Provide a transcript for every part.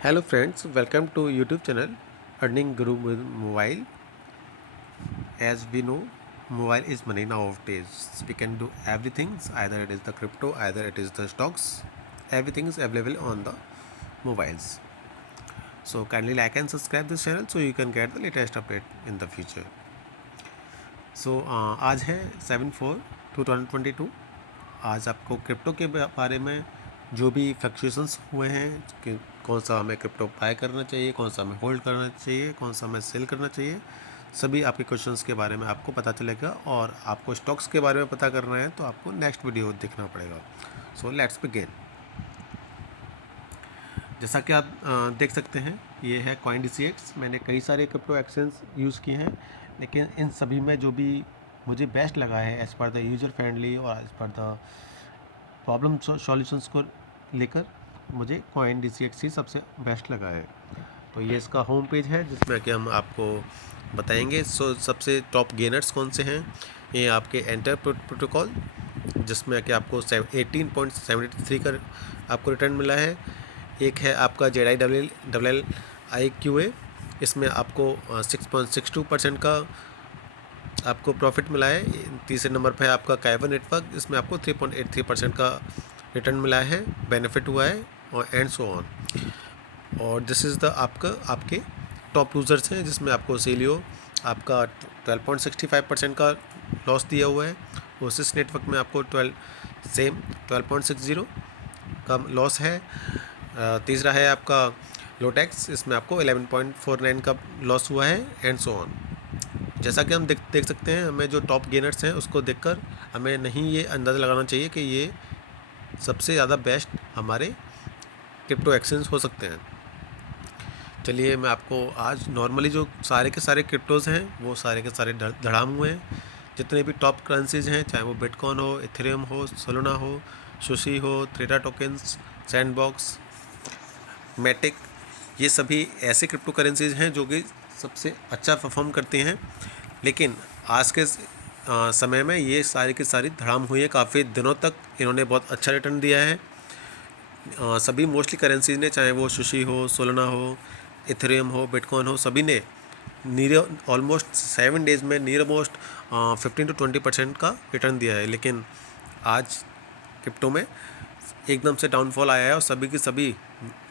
Hello friends, welcome to YouTube channel Earning Guru with Mobile. As we know, mobile is money nowadays. We can do everything. Either it is the crypto, either it is the stocks. Everything is available on the mobiles. So kindly like and subscribe this channel so you can get the latest update in the future. So आज है 7/4/2022। आज आपको crypto के बारे में जो भी fluctuations हुए हैं कि कौन सा हमें क्रिप्टो बाय करना चाहिए, कौन सा हमें होल्ड करना चाहिए, कौन सा हमें सेल करना चाहिए, सभी आपके क्वेश्चंस के बारे में आपको पता चलेगा। और आपको स्टॉक्स के बारे में पता करना है तो आपको नेक्स्ट वीडियो देखना पड़ेगा। So let's begin. जैसा कि आप देख सकते हैं, ये है CoinDCX। मैंने कई सारे क्रिप्टो एक्सचेंज यूज़ किए हैं, लेकिन इन सभी में जो भी मुझे बेस्ट लगा है as per the user friendly और as per the problem solutions को लेकर मुझे CoinDCX ही सबसे बेस्ट लगा है। तो ये इसका होम पेज है जिसमें कि हम आपको बताएंगे। सबसे टॉप गेनर्स कौन से हैं। ये आपके एंटर प्रोटोकॉल, जिसमें कि आपको 18.73 का आपको रिटर्न मिला है। एक है आपका JIIQA, इसमें आपको 6.62% का आपको प्रॉफिट मिला है। तीसरे नंबर पे है आपका काइवर नेटवर्क, इसमें आपको 3.83% का रिटर्न मिला है, बेनिफिट हुआ है, और एंड सो ऑन। और दिस इज़ द आपके टॉप यूज़र्स हैं, जिसमें आपको सेलियो आपका 12.65% का लॉस दिया हुआ है। ओसिस नेटवर्क में आपको 12.60 का लॉस है। तीसरा है आपका लोटेक्स, इसमें आपको 11.49 का लॉस हुआ है, एंड सो ऑन। जैसा कि हम देख सकते हैं, हमें जो टॉप गेनर्स हैं उसको देखकर हमें नहीं ये अंदाज़ा लगाना चाहिए कि ये सबसे ज़्यादा बेस्ट हमारे क्रिप्टो एक्सचेंज हो सकते हैं। चलिए मैं आपको आज नॉर्मली जो सारे के सारे क्रिप्टोज़ हैं वो सारे के सारे धड़ाम हुए हैं। जितने भी टॉप करेंसीज हैं, चाहे वो बिटकॉइन हो, इथेरियम हो, सोलोना हो, सुशी हो, थ्रेटा टोकन्स, सैंडबॉक्स, मैटिक, ये सभी ऐसे क्रिप्टो करेंसीज हैं जो कि सबसे अच्छा परफॉर्म करती हैं। लेकिन आज के समय में ये सारी की सारी धड़ाम हुई है। काफ़ी दिनों तक इन्होंने बहुत अच्छा रिटर्न दिया है। सभी मोस्टली करेंसीज ने, चाहे वो सुशी हो, सोलना हो, इथेरियम हो, बिटकॉइन हो, सभी ने ऑलमोस्ट 7 डेज़ में नियरमोस्ट 15 to 20% का रिटर्न दिया है। लेकिन आज क्रिप्टो में एकदम से डाउनफॉल आया है और सभी की सभी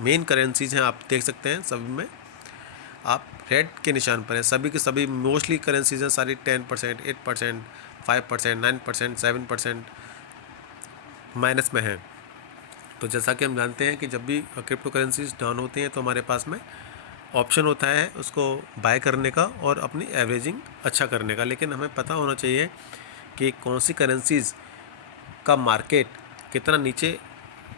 मेन करेंसीज हैं, आप देख सकते हैं सभी में आप रेड के निशान पर हैं। सभी की सभी मोस्टली करेंसीज हैं, सारी 10%, 8%, 5%, 9%, 7% माइनस में हैं। तो जैसा कि हम जानते हैं कि जब भी क्रिप्टो करेंसीज डाउन होती हैं तो हमारे पास में ऑप्शन होता है उसको बाय करने का और अपनी एवरेजिंग अच्छा करने का। लेकिन हमें पता होना चाहिए कि कौन सी करेंसीज का मार्केट कितना नीचे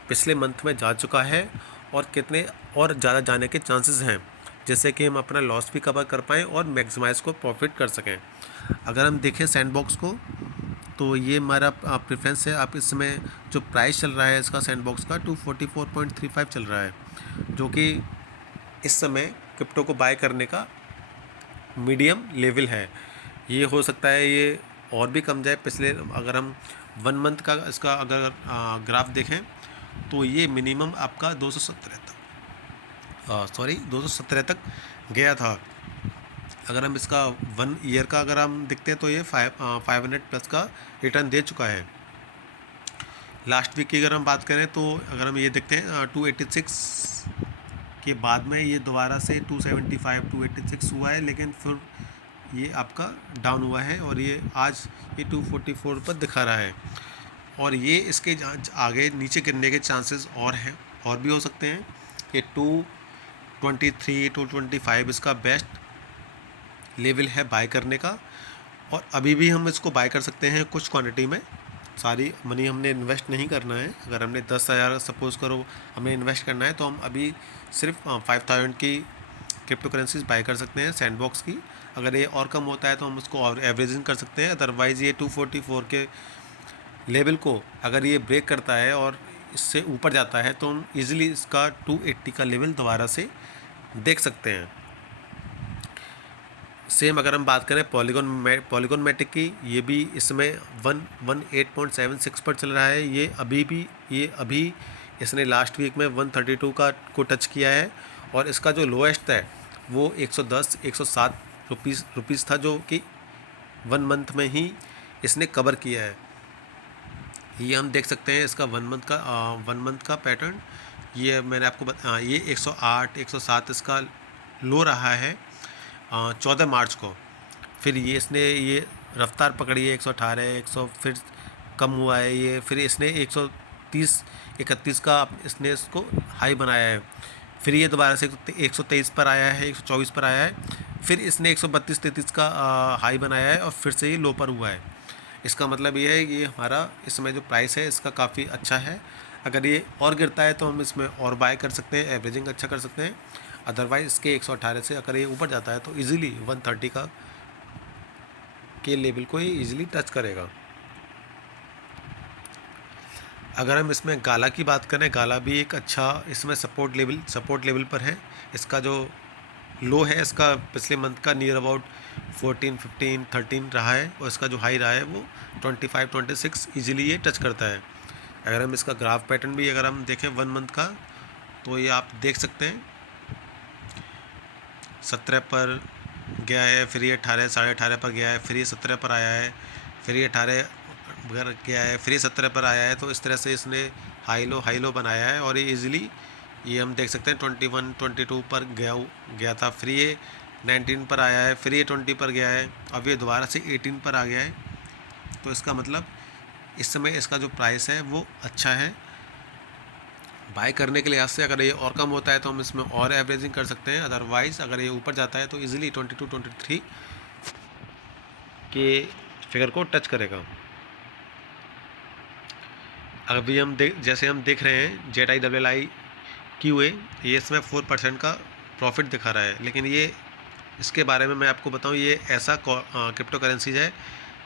पिछले मंथ में जा चुका है और कितने और ज़्यादा जाने के चांसेस हैं, जिससे कि हम अपना लॉस भी कवर कर पाएँ और मैक्सिमाइज़ को प्रॉफिट कर सकें। अगर हम देखें सैंडबॉक्स को, तो ये हमारा प्रेफरेंस है। आप इसमें जो प्राइस चल रहा है इसका सैंडबॉक्स का 244.35 चल रहा है, जो कि इस समय क्रिप्टो को बाय करने का मीडियम लेवल है। ये हो सकता है ये और भी कम जाए। पिछले अगर हम 1 मंथ का इसका अगर ग्राफ देखें तो ये मिनिमम आपका 217 तक गया था। अगर हम इसका 1 ईयर का अगर हम देखते हैं तो ये 500+ का रिटर्न दे चुका है। लास्ट वीक की अगर हम बात करें तो अगर हम ये देखते हैं 286 के बाद में ये दोबारा से 275 286 हुआ है, लेकिन फिर ये आपका डाउन हुआ है और ये आज ये 244 पर दिखा रहा है। और ये इसके आगे नीचे गिरने के चांसेस और हैं, और भी हो सकते हैं। ये 223 225 इसका बेस्ट लेवल है बाय करने का, और अभी भी हम इसको बाय कर सकते हैं कुछ क्वांटिटी में। सारी मनी हमने इन्वेस्ट नहीं करना है। अगर हमने 10,000 सपोज़ करो हमें इन्वेस्ट करना है तो हम अभी सिर्फ 5,000 की क्रिप्टो करेंसीज बाय कर सकते हैं सैंडबॉक्स की। अगर ये और कम होता है तो हम उसको एवरेजिंग कर सकते हैं। अदरवाइज़ ये 244 के लेवल को अगर ये ब्रेक करता है और इससे ऊपर जाता है तो हम इजीली इसका 280 का लेवल दोबारा से देख सकते हैं। सेम अगर हम बात करें पॉलीगॉन मैटिक की, ये भी इसमें 118.76 पर चल रहा है। ये अभी इसने लास्ट वीक में 132 का को टच किया है और इसका जो लोएस्ट है वो 110 107 रुपीज़ था, जो कि 1 मंथ में ही इसने कवर किया है। ये हम देख सकते हैं इसका 1 मंथ का पैटर्न। ये मैंने आपको ये 108 107 इसका लो रहा है 14 मार्च को। फिर ये इसने ये रफ्तार पकड़ी है 118 100, फिर कम हुआ है ये, फिर इसने 130 31 का इसने इसको हाई बनाया है। फिर ये दोबारा से 123 पर आया है, 124 पर आया है, फिर इसने 132 33 का हाई बनाया है और फिर से ये लो पर हुआ है। इसका मतलब ये है कि ये हमारा इसमें जो प्राइस है इसका काफ़ी अच्छा है। अगर ये और गिरता है तो हम इसमें और बाय कर सकते हैं, एवरेजिंग अच्छा कर सकते हैं। अदरवाइज़ इसके 118 से अगर ये ऊपर जाता है तो इजीली 130 का के लेवल को ये इजीली टच करेगा। अगर हम इसमें गाला की बात करें, गाला भी एक अच्छा इसमें सपोर्ट लेवल पर है। इसका जो लो है इसका पिछले मंथ का नियर अबाउट 14 15 13 रहा है, और इसका जो हाई रहा है वो 25 26 इजीली ये टच करता है। अगर हम इसका ग्राफ पैटर्न भी अगर हम देखें 1 मंथ का, तो ये आप देख सकते हैं 17 पर गया है, फिर ये 18 18.5 पर गया है, फिर ये 17 पर आया है, फिर ये 18 पर गया है, फिर ये 17 पर आया है। तो इस तरह से इसने हाई लो बनाया है, और ये इजीली ये हम देख सकते हैं 21 22 पर गया था, फिर ये 19 पर आया है, फिर ये 20 पर गया है, अब ये दोबारा से 18 पर आ गया है। तो इसका मतलब इस समय इसका जो प्राइस है वो अच्छा है बाय करने के लिहाज से। अगर ये और कम होता है तो हम इसमें और एवरेजिंग कर सकते हैं, अदरवाइज़ अगर ये ऊपर जाता है तो इजीली 22 23 के फिगर को टच करेगा। अभी जैसे हम देख रहे हैं JETI ये इसमें 4% का प्रॉफिट दिखा रहा है, लेकिन ये इसके बारे में मैं आपको बताऊं, ये ऐसा क्रिप्टो करेंसीज है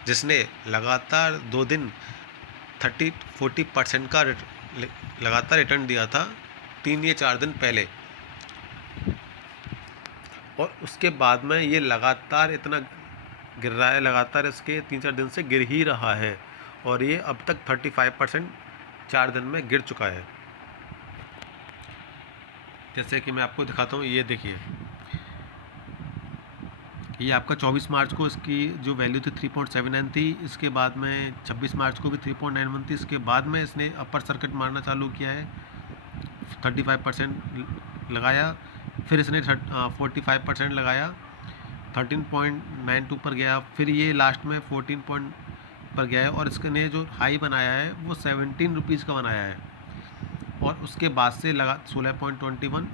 जिसने लगातार 2 दिन 30-40% का लगातार रिटर्न दिया था 3 या 4 दिन पहले, और उसके बाद में ये लगातार इतना गिर रहा है, लगातार इसके 3-4 दिन से गिर ही रहा है, और ये अब तक 35% 4 दिन में गिर चुका है। जैसे कि मैं आपको दिखाता हूँ, ये देखिए, ये आपका 24 मार्च को इसकी जो वैल्यू थी 3.79 थी, इसके बाद में 26 मार्च को भी 3.91 थी, इसके बाद में इसने अपर सर्किट मारना चालू किया है, 35% लगाया, फिर इसने 45% लगाया, 13.92 पर गया, फिर ये लास्ट में 14 पॉइंट पर गया है, और इसने जो हाई बनाया है वो 17 रुपीज़ का बनाया है, और उसके बाद से लगा 16.21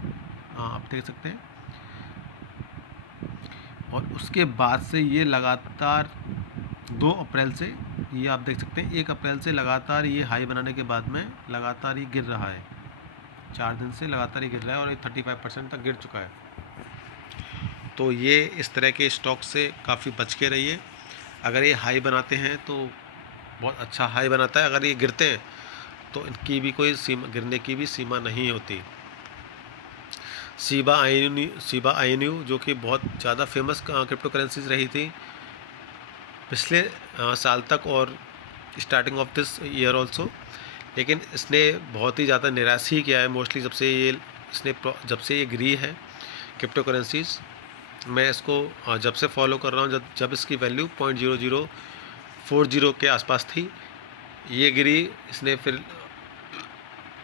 आप देख सकते हैं, और उसके बाद से ये लगातार 2 अप्रैल से, ये आप देख सकते हैं 1 अप्रैल से लगातार ये हाई बनाने के बाद में लगातार ये गिर रहा है, 4 दिन से लगातार ये गिर रहा है, और ये 35% तक गिर चुका है। तो ये इस तरह के स्टॉक से काफ़ी बच के रहिए। अगर ये हाई बनाते हैं तो बहुत अच्छा हाई बनाता है, अगर ये गिरते हैं तो इनकी भी कोई सीमा, गिरने की भी सीमा नहीं होती। शिबा आईएनयू जो कि बहुत ज़्यादा फेमस क्रिप्टो करेंसीज रही थी पिछले साल तक और starting of this year also, लेकिन इसने बहुत ही ज़्यादा निराश ही किया है मोस्टली जब से ये गिरी है क्रिप्टो करेंसीज। मैं इसको जब से फॉलो कर रहा हूँ, जब इसकी वैल्यू 0.0040 के आसपास थी, ये गिरी, इसने फिर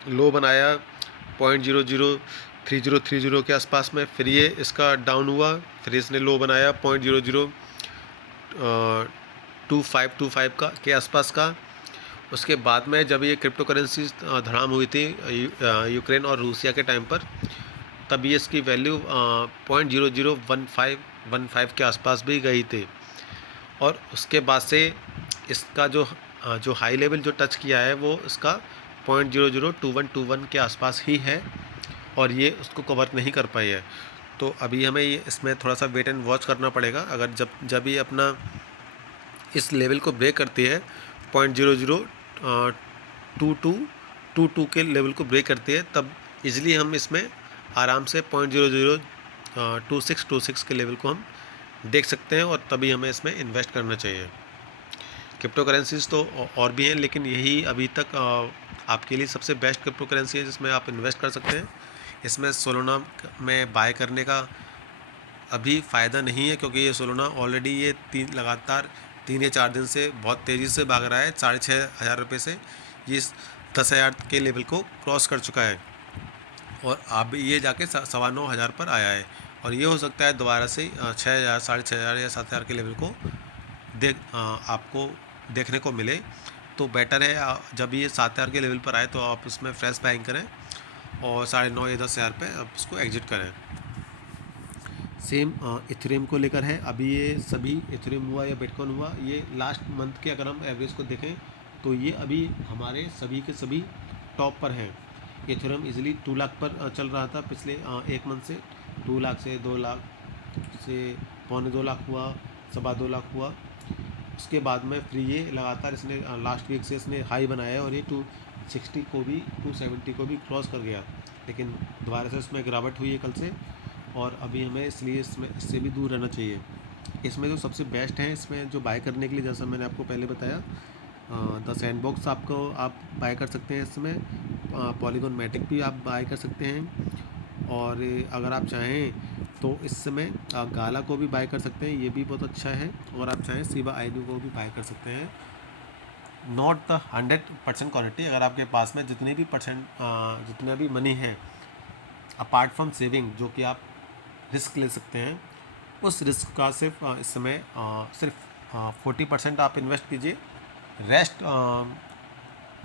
लो बनाया 0.003030 के आसपास में, फिर ये इसका डाउन हुआ, फिर इसने लो बनाया 0.002525 के आसपास का। उसके बाद में जब ये क्रिप्टो करेंसी धड़ाम हुई थी यूक्रेन और रूसिया के टाइम पर, तब ये इसकी वैल्यू 0.0015 के आसपास भी गई थी, और उसके बाद से इसका जो हाई लेवल जो टच किया है वो इसका 0.002121 के आसपास ही है, और ये उसको कवर नहीं कर पाई है। तो अभी हमें ये इसमें थोड़ा सा वेट एंड वॉच करना पड़ेगा। अगर जब ये अपना इस लेवल को ब्रेक करती है 0.002222 के लेवल को ब्रेक करती है, तब इजीली हम इसमें आराम से 0.002626 के लेवल को हम देख सकते हैं, और तभी हमें इसमें इन्वेस्ट करना चाहिए। क्रिप्टो करेंसीज तो और भी हैं, लेकिन यही अभी तक आपके लिए सबसे बेस्ट क्रिप्टो करेंसी है जिसमें आप इन्वेस्ट कर सकते हैं। इसमें सोलोना में बाय करने का अभी फ़ायदा नहीं है, क्योंकि ये सोलोना ऑलरेडी ये लगातार 3 या 4 दिन से बहुत तेज़ी से भाग रहा है। 6,500 से ये 10,000 के लेवल को क्रॉस कर चुका है और अब ये जाके 9,500 पर आया है। और ये हो सकता है दोबारा से 6,000, 6,500 या 7,000 के लेवल को आपको देखने को मिले। तो बेटर है जब ये 7,000 के लेवल पर आए तो आप इसमें फ्रेश बाइंग करें और 9,500 या 10,000 पे आप इसको एग्जिट करें। सेम इथेरियम को लेकर है। अभी ये सभी इथेरियम हुआ या बिटकॉइन हुआ, ये लास्ट मंथ के अगर हम एवरेज को देखें तो ये अभी हमारे सभी के सभी टॉप पर हैं। इथेरियम इजीली 2 लाख पर चल रहा था पिछले 1 मंथ से। 2 लाख से 2 लाख से 2.25 लाख हुआ, 2.25 लाख हुआ। उसके बाद में फिर ये लगातार इसने लास्ट वीक से इसने हाई बनाया है और ये 260 को भी 270 को भी क्रॉस कर गया, लेकिन दोबारा से इसमें गिरावट हुई है कल से और अभी हमें इसलिए इससे भी दूर रहना चाहिए। इसमें जो सबसे बेस्ट है इसमें जो बाय करने के लिए, जैसा मैंने आपको पहले बताया, द सैंडबॉक्स आपको आप बाय कर सकते हैं। इसमें पॉलीगॉन मैटिक भी आप बाय कर सकते हैं और अगर आप चाहें तो इस समय गाला को भी बाय कर सकते हैं, ये भी बहुत अच्छा है। और आप चाहें शिबा आईनू को भी बाय कर सकते हैं। नॉट द 100% क्वालिटी, अगर आपके पास में जितना भी मनी है अपार्ट फ्रॉम सेविंग जो कि आप रिस्क ले सकते हैं, उस रिस्क का सिर्फ इस समय सिर्फ 40% आप इन्वेस्ट कीजिए। रेस्ट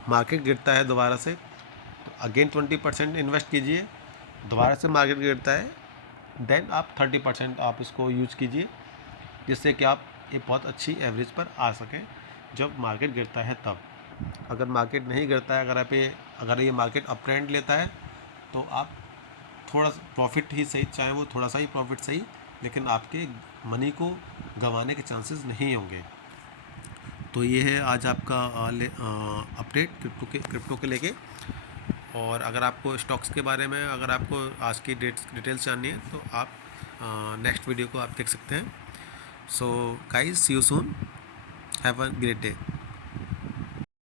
मार्केट गिरता है दोबारा से तो अगेन 20% इन्वेस्ट कीजिए। दोबारा से मार्केट गिरता है देन आप 30% आप इसको यूज कीजिए, जिससे कि आप एक बहुत अच्छी एवरेज पर आ सकें जब मार्केट गिरता है तब। अगर मार्केट नहीं गिरता है, अगर ये मार्केट अप ट्रेंड लेता है तो आप थोड़ा प्रॉफिट ही सही, चाहे वो थोड़ा सा ही प्रॉफिट सही, लेकिन आपके मनी को गंवाने के चांसेस नहीं होंगे। तो ये है आज आपका अपडेट क्रिप्टो के लेके। और अगर आपको स्टॉक्स के बारे में अगर आपको आज की डिटेल्स जाननी है तो आप नेक्स्ट वीडियो को आप देख सकते हैं। So guys, see you soon, have a great day.